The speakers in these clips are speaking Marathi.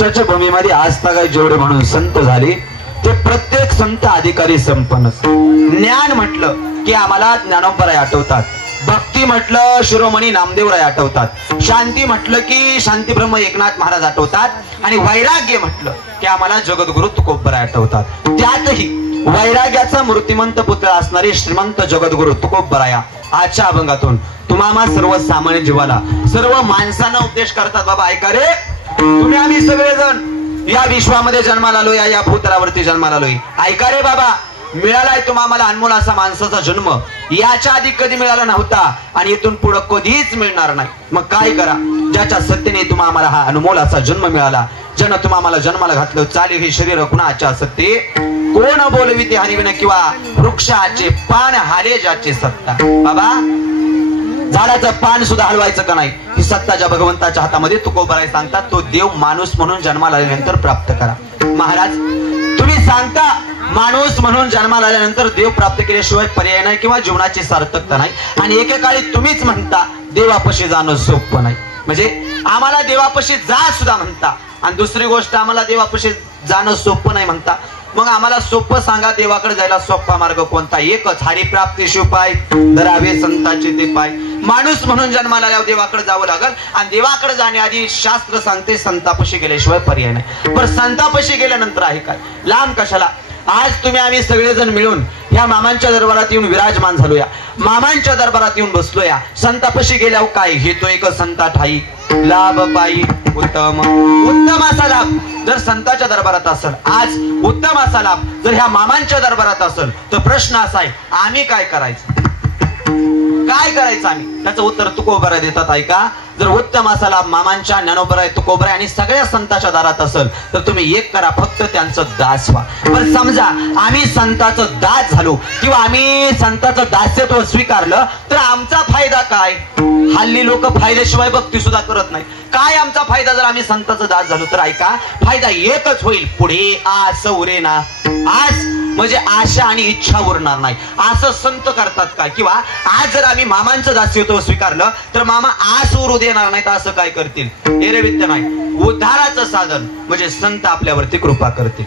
महाराष्ट्राच्या भूमीमध्ये आज तागाय जेवढे म्हणून संत झाले ते प्रत्येक संत अधिकारी संपन्न. ज्ञान म्हटलं की आम्हाला ज्ञानोबराय आठवतात, भक्ती म्हटलं शिरोमणी नामदेवराय आठवतात, शांती म्हटलं की शांती ब्रह्म एकनाथ महाराज आठवतात आणि वैराग्य म्हटलं की आम्हाला जगद्गुरु तुकोबराय आठवतात. त्यातही वैराग्याचा मूर्तिमंत पुत्र असणारे श्रीमंत जगद्गुरु तुकोबराया आजच्या अभंगातून तुम्हाला सर्वसामान्य जीवाला सर्व माणसांना उपदेश करतात. बाबा ऐका रे, तुम्ही आम्ही सगळेजण या विश्वामध्ये जन्माला आलोय, या भूतलावरती जन्माला आलोय. ऐका रे बाबा, मिळालाय तुम्हाला अनमोल असा माणसाचा जन्म, याच्या आधी कधी मिळाला नव्हता आणि इथून पुढे कधीच मिळणार नाही. मग काय करा, ज्याच्या सत्तेने तुम्हाला हा अनमोल असा जन्म मिळाला, ज्यानं तुम्हाला जन्माला घातलं, चाले हे शरीर कुणाच्या सत्ते, कोण बोलवी ते हरिविन किंवा वृक्षाचे पान हारे ज्याची सत्ता. बाबा झाडाचं पान सुद्धा हलवायचं का नाही, ही सत्ता ज्या भगवंताच्या हातामध्ये तुकोबराय सांगतात. तो देव माणूस म्हणून जन्माला आल्यानंतर प्राप्त करा. महाराज तुम्ही सांगता माणूस म्हणून जन्माला आल्यानंतर देव प्राप्त केल्याशिवाय पर्याय नाही किंवा जीवनाची सार्थकता नाही, आणि एकेकाळी तुम्हीच म्हणता देवापाशी जाणं सोपं नाही. म्हणजे आम्हाला देवापाशी जा सुद्धा म्हणता, आणि दुसरी गोष्ट आम्हाला देवापाशी जाणं सोपं नाही म्हणता. मग आम्हाला सोपं सांगा, देवाकडे जायला सोपा मार्ग कोणता? एकच, हरिप्राप्ती शिवपाय धरावे संतांचे ते पाय. माणूस म्हणून जन्माला आल्यावर देवाकडे जावं लागल, आणि देवाकडे जाण्याआधी शास्त्र सांगते संतापाशी गेल्याशिवाय पर्याय नाही. पण संतापाशी गेल्यानंतर आहे काय, लांब कशाला? आज तुम्ही आम्ही सगळेजण मिळून या मामांच्या दरबारात येऊन विराजमान झालो, या मामांच्या दरबारात येऊन बसलो. या संतापाशी गेल्यावर काय हेतो एक संता ठाई लाभ पायी उत्तम. उत्तम असा लाभ जर संतांच्या दरबारात असेल, आज उत्तम असा लाभ जर ह्या मामांच्या दरबारात असेल, तर प्रश्न असा आहे आम्ही काय करायचं, काय करायचं आम्ही? त्याचं उत्तर तुकोबराय देतात. ऐका, जर उत्तम असा लाभ मामांच्या, ज्ञानोबराय, तुकोबराय आणि सगळ्या संतांच्या दारात असेल, तर तुम्ही एक करा, फक्त त्यांचं दास व्हा. पण समजा आम्ही संतांचं दास झालो किंवा आम्ही संतांचं दास्यत्व स्वीकारलं, तर आमचा फायदा काय? हल्ली लोक फायद्याशिवाय भक्ती सुद्धा करत नाही. काय आमचा फायदा जर आम्ही संतांचं दास झालो? तर ऐका, फायदा एकच होईल, पुढे आस उरेना. आस म्हणजे आशा आणि इच्छा उरणार नाही. असं संत करतात काय? किंवा आज जर आम्ही मामांचं दास्यत्व स्वीकारलं, तर मामा आस उरू देणार नाही, तर असं काय करतील? एरवित्त नाही, उद्धाराचं साधन म्हणजे संत आपल्यावरती कृपा करतील.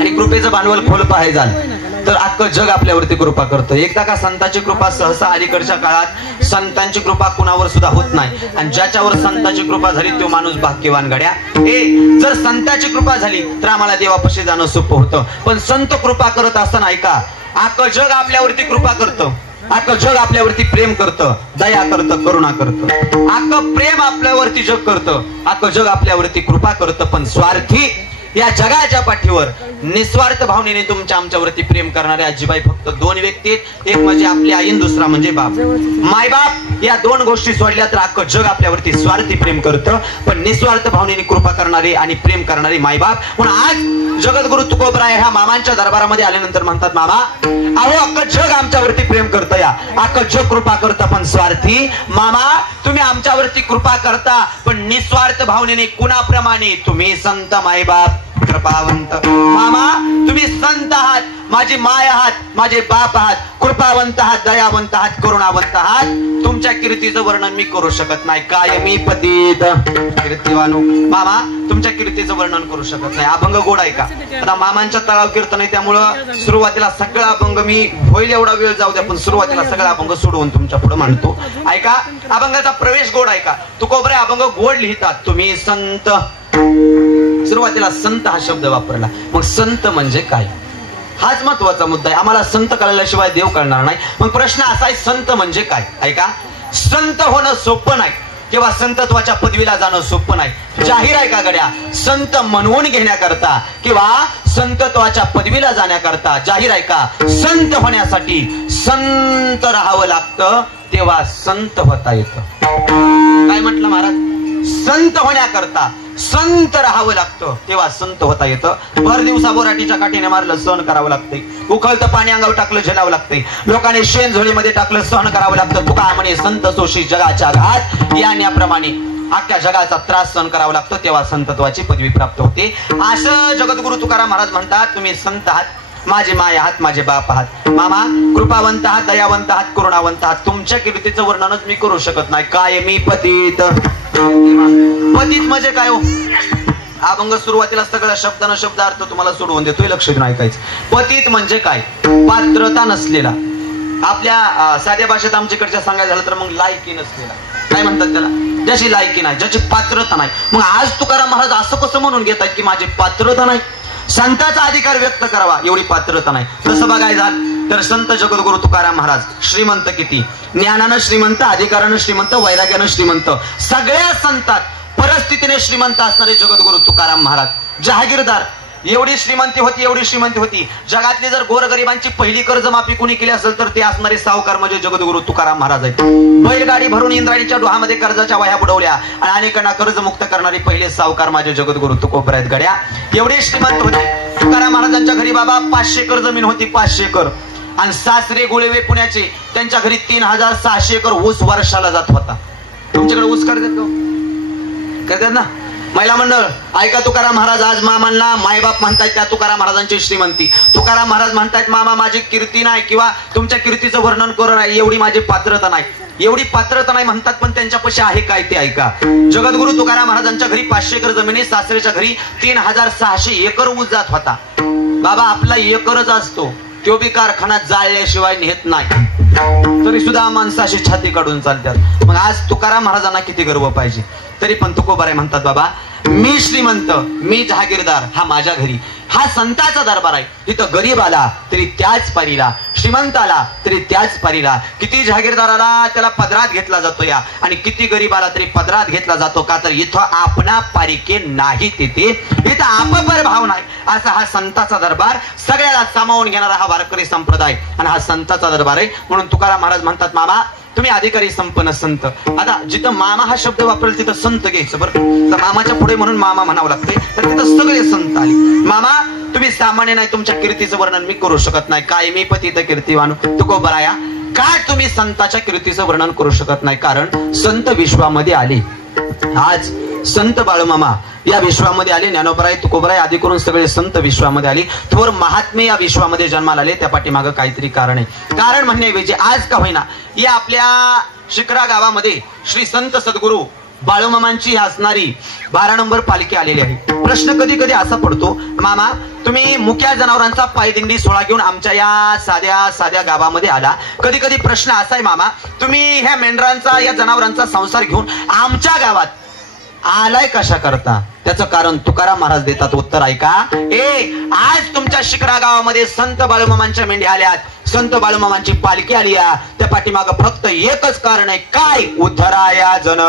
आणि कृपेचं भांडवल खोल पाहाय झालं तर अख्खं जग आपल्यावरती कृपा करतं. एकदा का संतांची कृपा सहसा अलीकडच्या काळात संतांची कृपा कुणावर सुद्धा होत नाही, आणि ज्याच्यावर संतांची कृपा झाली तो माणूस भाग्यवान गड्या. जर संतांची कृपा झाली तर आम्हाला देवापाशी जाणं सोपं होतं. पण संत कृपा करत असताना ऐका, अख्खं जग आपल्यावरती कृपा करतं, अख्खं जग आपल्यावरती प्रेम करतं, दया करतं, करुणा करतं. अख्खं प्रेम आपल्यावरती जग करतं, अख्खं जग आपल्यावरती कृपा करतं. पण स्वार्थी या जगाच्या पाठीवर निस्वार्थ भावनेने तुमच्या आमच्यावरती प्रेम करणारे अजिबाई फक्त दोन व्यक्ती आहेत. एक म्हणजे आपली आई, दुसरा म्हणजे बाप. मायबाप या दोन गोष्टी सोडल्या तर अख्खं जग आपल्यावरती स्वार्थी प्रेम करतं. पण निस्वार्थ भावनेने कृपा करणारे आणि प्रेम करणारे मायबाप. म्हणून आज जगद्गुरु तुकोबराय ह्या मामांच्या दरबारामध्ये आल्यानंतर म्हणतात, मामा अहो अख्खं जग आमच्यावरती प्रेम करतं, या अख्खं जग कृपा करतं, पण स्वार्थी मामा तुम्ही आमच्यावरती कृपा करता, पण निस्वार्थ भावनेने कुणाप्रमाणे? तुम्ही संत मायबाप कृपावंत. मामा तुम्ही संत आहात, माझी माय आहात, माझे बाप आहात, कृपावंत आहात, दयावंत आहात, करुणावंत आहात. तुमच्या कीर्तीचं वर्णन मी करू शकत नाही. काय मी पतित कीर्तिवानो. मामा तुमच्या कीर्तीचं वर्णन करू शकत नाही. अभंग गोड आहे का? आता मामांच्या तळाव कीर्तन आहे, त्यामुळं सुरुवातीला सगळा अभंग मी होईल एवढा वेळ जाऊ द्या, पण सुरुवातीला सगळा अभंग सोडवून तुमच्या पुढे मांडतो. ऐका, अभंगाचा प्रवेश गोड आहे का? तुकोबराय अभंग गोड लिहितात. तुम्ही संत, सुरुवातीला संत हा शब्द वापरला. मग संत म्हणजे काय, हाच महत्वाचा मुद्दा आहे. आम्हाला संत कळल्याशिवाय देव कळणार नाही. मग प्रश्न असा आहे, संत म्हणजे काय? ऐका, संत होणं सोपं नाही किंवा संतत्वाच्या पदवीला जाणं सोपं नाही. जाहीर आहे का गड्या? संत म्हणवून घेण्याकरता किंवा संतत्वाच्या पदवीला जाण्याकरता जाहीर आहे का? संत होण्यासाठी संत राहावं लागतं, तेव्हा संत होता येतं. काय म्हटलं महाराज? संत होण्याकरता संत राहावं लागतं, तेव्हा संत होता येतं. भर दिवसा बोराटीच्या काठीने मारलं, सहन करावं लागतंय. उकळतं पाणी अंगावर टाकलं, झेलावं लागतंय. लोकांनी शेण झोळीमध्ये टाकलं, सहन करावं लागतं. तुका म्हणे संत सोशी जगाच्या घात, याप्रमाणे अख्ख्या जगाचा त्रास सहन करावा लागतो, तेव्हा संतत्वाची पदवी प्राप्त होते. असं जगद्गुरु तुकाराम महाराज म्हणतात, तुम्ही संत आहात, माझे माय आहात, माझे बाप आहात. मामा कृपावंत आहात, दयावंत आहात, करुणावंत आहात. तुमच्या कीर्तीचं वर्णनच मी करू शकत नाही. काय मी पतित. पतित म्हणजे काय हो? अभंग सुरुवातीला सगळ्या शब्दानं शब्द अर्थ तुम्हाला सोडवून देतोय, लक्ष देऊन ऐकायचं. पतित म्हणजे काय? पात्रता नसलेला. आपल्या साध्या भाषेत आमच्याकडच्या सांगायचं झालं तर मग लायकी नसलेला. काय म्हणतात त्याला? ज्याची लायकी नाही, ज्याची पात्रता नाही. मग आज तुकाराम महाराज असं कसं म्हणून घेत आहेत की माझी पात्रता नाही, संतांचा अधिकार व्यक्त करावा एवढी पात्रता नाही. तसं बघायचं झालं तर संत जगद्गुरु तुकाराम महाराज श्रीमंत किती, ज्ञानानं श्रीमंत, अधिकारानं श्रीमंत, वैराग्यानं श्रीमंत, सगळ्या संतात परिस्थितीने श्रीमंत असणारे जगद्गुरु तुकाराम महाराज. जहागीरदार एवढी श्रीमंती होती, एवढी श्रीमंती होती. जगातली जर गोरगरिबांची पहिली कर्जमाफी कोणी केली असेल तर ते असणारे सावकार म्हणजे जगद्गुरु तुकाराम महाराज आहेत. बैलगाडी भरून इंद्रायणीच्या डोहामध्ये कर्जाच्या वह्या बुडवल्या आणि अनेकांना कर्जमुक्त करणारे पहिले सावकार माझे जगद्गुरु तुकोबर आहेत गड्या. एवढे श्रीमंत होते. तुकाराम महाराजांच्या घरी बाबा 500 एकर जमीन होती, 500 एकर. आणि सासरे गोळेवे पुण्याचे, त्यांच्या घरी 3600 एकर ऊस वर्षाला जात होता. तुमच्याकडे ऊस करतात ना महिला मंडळ? ऐका, तुकाराम महाराज आज मामांना मायबाप म्हणतायत त्या तुकाराम महाराजांची श्रीमंती. तुकाराम महाराज म्हणतायत मामा माझी कीर्ती नाही किंवा तुमच्या कीर्तीचं वर्णन करू नाही, एवढी माझी पात्रता नाही, एवढी पात्रता नाही म्हणतात. पण त्यांच्यापाशी आहे काय ते ऐका. जगद्गुरु तुकाराम महाराजांच्या घरी 500 एकर जमिनी, सासरेच्या घरी 3600 एकर ऊस जात होता. बाबा आपला एकरच असतो, तो बी कारखान्यात जाळल्याशिवाय नेत नाही, तरी सुद्धा माणसाशी छाती काढून चालतात. मग आज तुकाराम महाराजांना किती गर्व पाहिजे. तरी पण तुकोबाराय म्हणतात बाबा मी श्रीमंत, मी जहागीरदार, हा माझ्या घरी, हा संताचा दरबार आहे. इथं गरीब आला तरी त्याच पारीला, श्रीमंत आला तरी त्याच पारीला. किती जहागीरदार आला त्याला पदरात घेतला जातो या, आणि किती गरीब आला तरी पदरात घेतला जातो. का तर इथं आपणा पारिके नाही, तिथे इथं आपपर भाव नाही. असा हा संताचा दरबार, सगळ्याला सामावून घेणारा हा वारकरी संप्रदाय आणि हा संताचा दरबार आहे. म्हणून तुकाराम महाराज म्हणतात मामा तुम्ही अधिकारी संपन्न संत. आता जिथं मामा हा शब्द वापरेल तिथं संत घ्यायचं बरं. तर मामाच्या पुढे म्हणून मामा म्हणावं लागते, तर तिथं सगळे संत आले. मामा तुम्ही सामान्य नाही, तुमच्या कीर्तीचं वर्णन मी करू शकत नाही. काय मी पतित कीर्तिवान तुकोबराया, काय तुम्ही संताच्या कीर्तीचं वर्णन करू शकत नाही? कारण संत विश्वामध्ये आले. आज संत बाळूमामा या विश्वामध्ये आले, ज्ञानोबराय तुकोबराय आदी करून सगळे संत विश्वामध्ये आले. थोर महात्मे या विश्वामध्ये जन्माला आले. त्या पाठीमागं काहीतरी कारण आहे. कारण म्हणण्याऐवजी आज का होईना या आपल्या शिकरा गावामध्ये श्री संत सद्गुरू बाळूमामांची असणारी 12 नंबर पालखी आलेली आहे. प्रश्न कधी कधी असा पडतो, मामा तुम्ही मुक्या जनावरांचा पायदिंडी सोहळा घेऊन आमच्या या साध्या गावामध्ये आला. कधी कधी प्रश्न असा आहे मामा तुम्ही ह्या मेंढरांचा या जनावरांचा संसार घेऊन आमच्या गावात आलाय कशा करता? त्याचं कारण तुकाराम महाराज देतात उत्तर ऐका. आज तुमच्या शिकरा गावामध्ये संत बाळूमामांच्या मेंढ्या आल्यात, संत बाळूमामांची पालखी आली आहे. त्या पाठीमाग फक्त एकच कारण आहे, काय? उद्धराया जन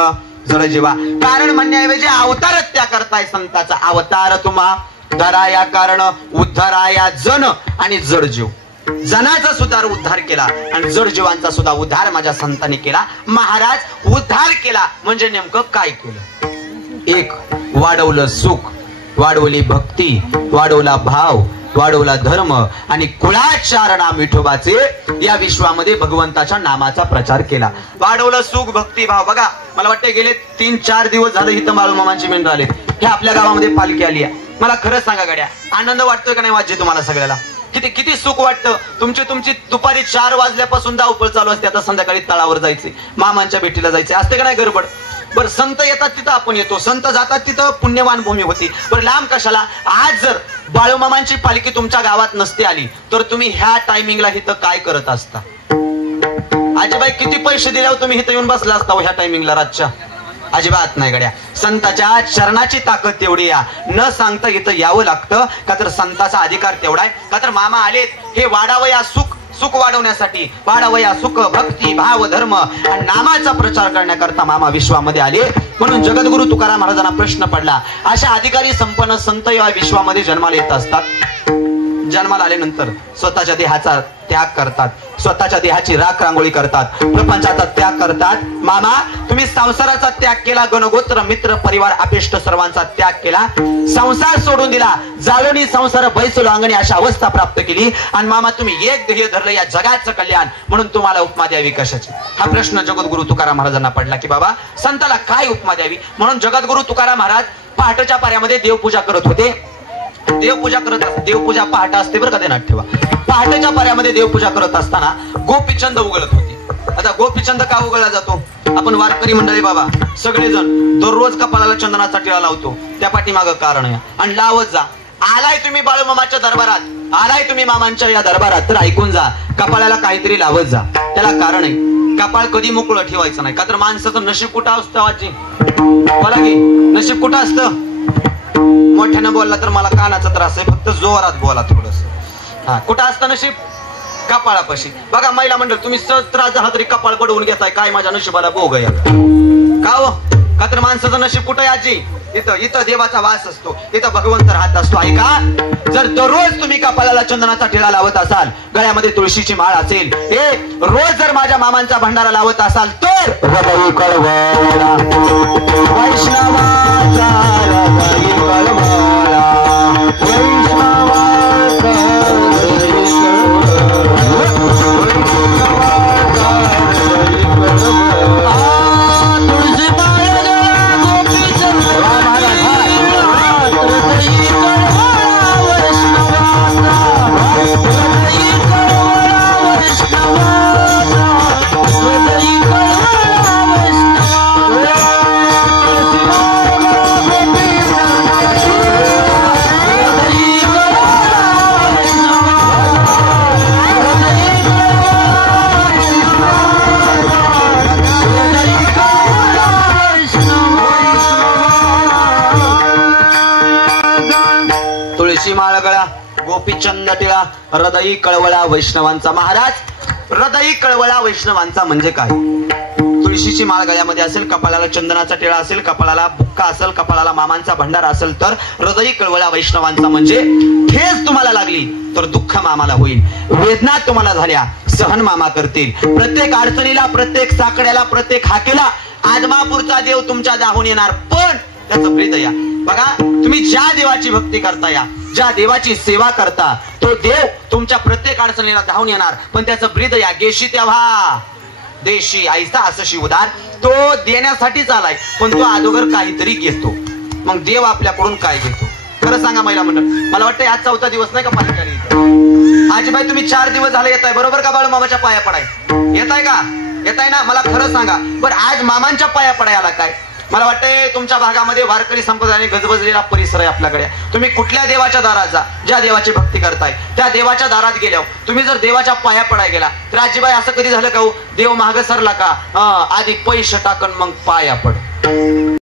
जड जीवा. कारण म्हणण्याऐवजी अवतार त्या करताय संताचा. अवतार तुम्हा धराया कारण, उद्धराया जन आणि जड जीव. जनाचा सुद्धा उद्धार केला आणि जड जीवांचा सुद्धा उद्धार माझ्या संतांनी केला. महाराज उद्धार केला म्हणजे नेमकं काय केलं? एक, वाढवलं सुख, वाढवली भक्ती, वाढवला भाव, वाढवला धर्म आणि कुळाचार नाम विठोबाचे या विश्वामध्ये भगवंताच्या नामाचा प्रचार केला. वाढवलं सुख, भक्ती, भाव. बघा मला वाटतं गेले 3-4 दिवस झाले इथं बाळूमामांची मेंढर आले. हे आपल्या गावामध्ये पालखी आली आहे. मला खरंच सांगा गड्या, आनंद वाटतोय का नाही वाटते तुम्हाला सगळ्याला? किती सुख वाटतं. तुमची दुपारी 4 वाजल्यापासून धावपळ चालू असते. आता संध्याकाळी तळावर जायचे, मामांच्या भेटीला जायचे, असते का नाही गडबड? बरं संत येतात तिथं आपण येतो, संत जातात तिथं पुण्यवान भूमी होती. बरं लांब कशाला? आज जर बाळूमामांची पालखी तुमच्या गावात नसते आली तर तुम्ही ह्या टायमिंगला इथं काय करत असता? आजीबाई किती पैसे दिल्यावर तुम्ही इथं येऊन बसला असता ह्या टायमिंगला रातच्या? अजिबात नाही गड्या. संताच्या चरणाची ताकद तेवढी या, न सांगता इथं यावं लागतं. का तर संताचा अधिकार तेवढा आहे. का तर मामा आलेत हे वाढावं या सुख वाढवण्यासाठी, वाढावं या सुख, भक्ती, भाव, धर्म आणि नामाचा प्रचार करण्याकरता मामा विश्वामध्ये आले. म्हणून जगद्गुरु तुकाराम महाराजांना प्रश्न पडला, अशा अधिकारी संपन्न संत या विश्वामध्ये जन्माला येत असतात. जन्माला आल्यानंतर स्वतःच्या देहाचा त्याग करतात, स्वतःच्या देहाची राख रांगोळी करतात, प्रपंचाचा त्याग करतात. मामा तुम्ही संसाराचा त्याग केला, गणगोत्र मित्र परिवार अपिष्ट सर्वांचा त्याग केला, संसार सोडून दिला, जाळोनी संसार बैसलो अंगणी अशा अवस्था प्राप्त केली. आणि मामा तुम्ही एक ध्येय धरलं या जगाचं कल्याण, म्हणून तुम्हाला उपमा द्यावी कशाची? हा प्रश्न जगद्गुरु तुकाराम महाराजांना पडला की बाबा संताला काय उपमा द्यावी. म्हणून जगद्गुरु तुकाराम महाराज पहाटेच्या पाऱ्यामध्ये देवपूजा करत होते. देवपूजा पहाटे असते बरं का, ध्यानात ठेवा. पहाटेच्या पाऱ्यामध्ये देवपूजा करत असताना गोपीचंद उगलत होते. आता गोपीचंद का उगळला जातो? आपण वारकरी मंडळी बाबा सगळेजण दररोज कपाळाला चंदनाचा टिळा लावतो. त्या पाठीमागं कारण आहे. आणि लावत जा. आलाय तुम्ही बाळूमामाच्या दरबारात, आलाय तुम्ही मामांच्या या दरबारात, तर ऐकून जा, कपाळाला काहीतरी लावत जा. त्याला कारण आहे. कपाळ कधी मोकळं ठेवायचं नाही. का तर माणसाचं नशीब कुठं असतं आजी? बोला की नशीब कुठं असतं? मोठ्यानं बोलला तर मला कानाचा त्रास आहे, फक्त जोरात बोला थोडस. हा, कुठं असतं नशीब? कपाळापाशी. बघा महिला मंडळ, तुम्ही सहज त्रास झाला तरी कपाळ पडवून घेताय, काय माझ्या नशिबाला भोग आहे का हो? का तर माणसाचं नशीब कुठं आहे आजी? इथं इथं देवाचा वास असतो, इथं भगवंत राहत असतो. ऐका, जर दररोज तुम्ही कपाळाला चंदनाचा टिळा लावत असाल, गळ्यामध्ये तुळशीची माळ असेल, रोज जर माझ्या मामांचा भंडारा लावत असाल, तर हृदय कळवळा वैष्णवाचा, हृदय कळवळा वैष्णवाचा, गोपीचंद टिळा, हृदयी कळवळा वैष्णवांचा. महाराज, हृदयी कळवळा वैष्णवांचा म्हणजे काय? तुळशीची माळ गळ्यामध्ये असेल, कपाळाला चंदनाचा टिळा असेल, कपाळाला बुक्का असेल, कपाळाला मामांचा भंडारा असेल, तर हृदयी कळवळा वैष्णवांचा म्हणजे ठेच तुम्हाला लागली तर दुःख मामाला होईल, वेदना तुम्हाला झाल्या सहन मामा करतील. प्रत्येक अडचणीला, प्रत्येक साकड्याला, प्रत्येक हाकेला आदमापूरचा देव तुमच्या दाहून येणार, पण त्याचं हृदय. बघा, तुम्ही ज्या देवाची भक्ती करता, या ज्या देवाची सेवा करता, तो देव तुमच्या प्रत्येक अडचणीला धावून येणार, पण त्याचं हृदय गेशी तेव्हा देशी आईचा असशी उदार, तो देण्यासाठीच आलाय, पण तो अगोदर काहीतरी घेतो. मग देव आपल्याकडून काय घेतो? खरं सांगा महिला मंडळ, मला वाटतं आज 4था दिवस नाही का पालखी? आजीबाई तुम्ही 4 दिवस झाले येताय बरोबर का? बाळूमामाच्या पाया पडाय येताय का? येताय ना? मला खरं सांगा बरं, आज मामांच्या पाया पडायला काय? मला वाटतंय तुमच्या भागामध्ये वारकरी संप्रदायाने गजबजलेला परिसर आहे आपल्याकडे. तुम्ही कुठल्या देवाच्या दारात जा, ज्या देवाची भक्ती करताय त्या देवाच्या दारात गेल्यावर तुम्ही जर देवाच्या पाया पडाय गेला, तर आजीबाई असं कधी झालं का हो, देव मागे सरला का आधी पैसे टाकन मग पाया पड?